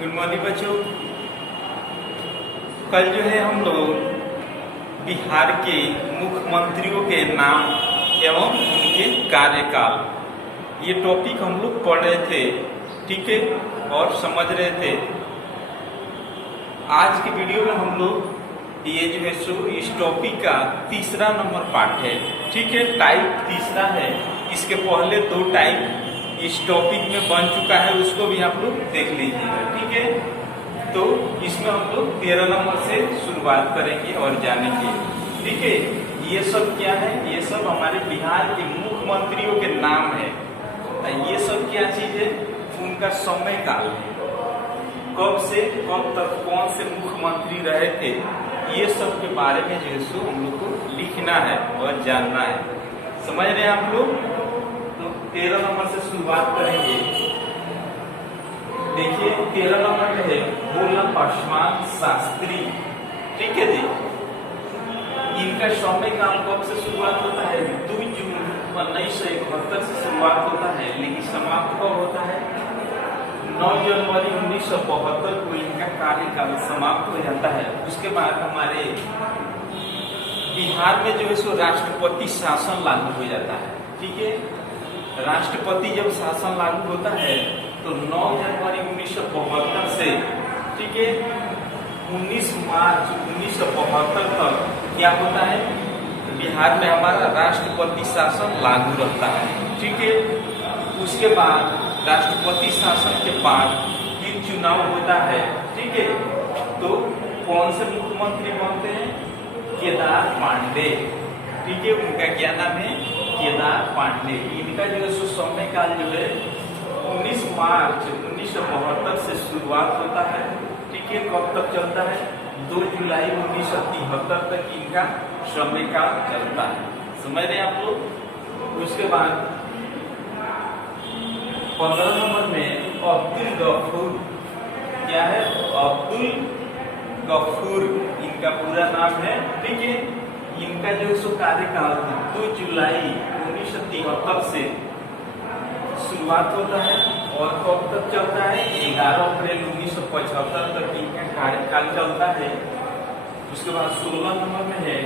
Good morning बच्चों। कल जो है हम लोग बिहार के मुख्यमंत्रियों के नाम एवं उनके कार्यकाल ये टॉपिक हम लोग पढ़ रहे थे, ठीक है, और समझ रहे थे। आज की वीडियो में हम लोग ये जो है सो इस टॉपिक का तीसरा नंबर पार्ट है, ठीक है, टाइप तीसरा है। इसके पहले दो टाइप इस टॉपिक में बन चुका है, उसको भी आप लोग देख लीजिएगा, ठीक है। तो इसमें हम लोग 13 नंबर से शुरुआत करेंगे और जानेंगे, ठीक है। ये सब क्या है? ये सब हमारे बिहार के मुख्यमंत्रियों के नाम है। ये सब क्या चीज है? उनका समय काल है, कब से कब तक कौन से मुख्यमंत्री रहे थे, ये सब के बारे में जो है सो हम लोग को लिखना है और जानना है। समझ रहे हैं आप लोग? तो 13 नंबर से शुरुआत करेंगे। देखिए 13 नंबर में है गोला पासवान शास्त्री, ठीक है जी। इनका समय काल कब से शुरुआत होता है? 2 जून 1971 से शुरुआत होता है, लेकिन समाप्त कब होता है? 9 जनवरी 1972 को इनका कार्यकाल समाप्त हो जाता है। उसके बाद हमारे बिहार में जो है सो राष्ट्रपति शासन लागू हो जाता है, ठीक है। राष्ट्रपति जब शासन लागू होता है तो 9 जनवरी 1972 से, ठीक है, 19 मार्च 1972 तक क्या होता है? बिहार में हमारा राष्ट्रपति शासन लागू रहता है, ठीक है। उसके बाद राष्ट्रपति शासन के बाद फिर चुनाव होता है, ठीक है। तो कौन से मुख्यमंत्री बनते हैं? केदार पांडे, ठीक है। उनका क्या नाम है? केदार पांडे। इनका जो है समय काल जो है 19 मार्च 1972 से शुरुआत होता है, ठीक है। कब तक चलता है? 2 जुलाई 1973 तक इनका समय काल चलता है। समझ रहे हैं आप लोग? उसके बाद 15 नंबर में अब्दुल गफूर, क्या है? अब्दुल गफूर इनका पूरा नाम है, ठीक है। इनका जो सो कार्यकाल 2 जुलाई 1973 से शुरुआत होता है और कब तक चलता है? 11 अप्रैल 1975 तक इनका कार्यकाल चलता है। उसके बाद 16 नंबर में है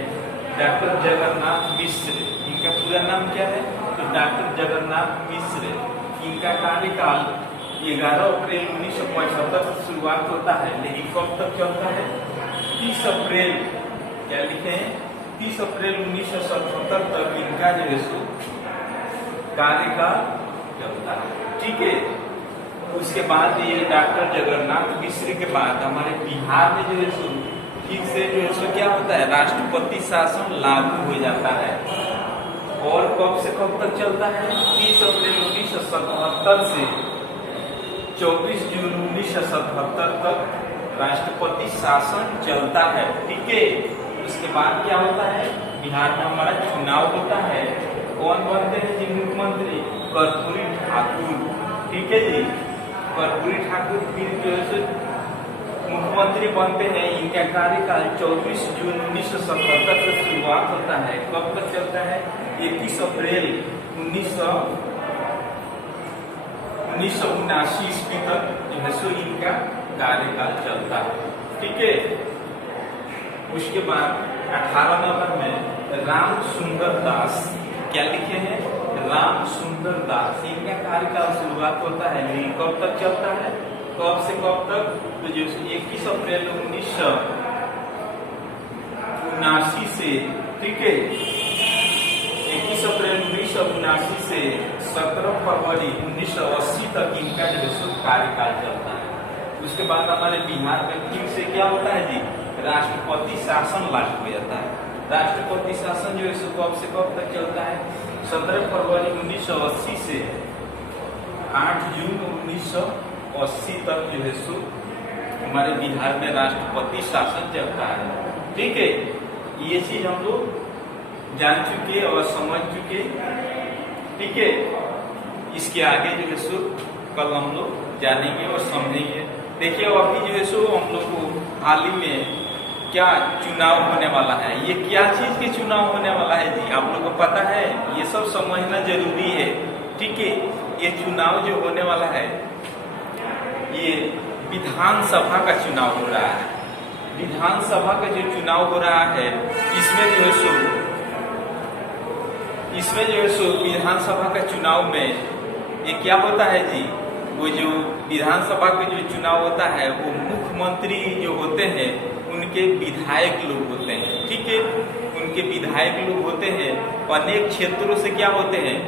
डॉक्टर जगन्नाथ मिश्र। इनका पूरा नाम क्या है? तो डॉक्टर जगन्नाथ मिश्र। इनका कार्यकाल 11 अप्रैल 1975 से शुरुआत होता है, लेकिन कब तक चलता है? 30 अप्रैल, क्या लिखे हैं? 30 अप्रैल 1977 तक इनका जो है सो कार्यकाल चलता है, ठीक है। उसके बाद ये डॉक्टर जगन्नाथ मिश्र के बाद हमारे बिहार में जो है सो फिर से जो है सो क्या होता है? राष्ट्रपति शासन लागू हो जाता है। और कब से कब तक चलता है? 30 अप्रैल 1977 से 24 जून 1977 तक राष्ट्रपति शासन चलता है, ठीक है। उसके बाद क्या होता है? बिहार में हमारा चुनाव होता है। कौन बनते हैं जी मुख्यमंत्री? कर्पूरी ठाकुर, ठीक है जी। कर्पूरी ठाकुर फिर जो है मुख्यमंत्री बनते हैं। इनका कार्यकाल 24 जून 1977 से शुरुआत होता है। कब तक चलता है? 31 अप्रैल 1979 ईस्वी तक जो है सो इनका कार्यकाल चलता है, ठीक है। उसके बाद 18 नंबर में राम सुंदर दास, क्या लिखे हैं? राम सुंदर दास। इनका कार्यकाल शुरुआत होता है, लेकिन कब तक चलता है? कब से कब तक? तो जो 21 अप्रैल 1979 से, ठीक है, 21 अप्रैल 1979 से 17 फरवरी 1980 तक इनका जो है कार्यकाल चलता है। उसके बाद हमारे बिहार में फिर से क्या होता है जी? राष्ट्रपति शासन लागू हो जाता है। राष्ट्रपति शासन जो है सो कब से कब तक चलता है? 17 फरवरी 1980 से 8 जून 1980 तक जो है सो हमारे बिहार में राष्ट्रपति शासन चलता है, ठीक है। ये चीज हम लोग जान चुके और समझ चुके, ठीक है। इसके आगे जो है सो कल हम लोग जानेंगे और समझेंगे। देखिए अभी जो है सो हम लोग को हाल ही में क्या चुनाव होने वाला है। ये क्या चीज के चुनाव होने वाला है जी? आप लोग को पता है? ये सब समझना जरूरी है, ठीक है। ये चुनाव जो होने वाला है ये विधानसभा का चुनाव हो रहा है। विधानसभा का जो चुनाव हो रहा है इसमें जो है सो विधानसभा का चुनाव में ये क्या होता है जी, वो जो विधानसभा के जो चुनाव होता है वो मुख्यमंत्री जो होते हैं उनके विधायक लोग होते हैं, ठीक है। उनके विधायक लोग होते हैं, अनेक क्षेत्रों से क्या होते हैं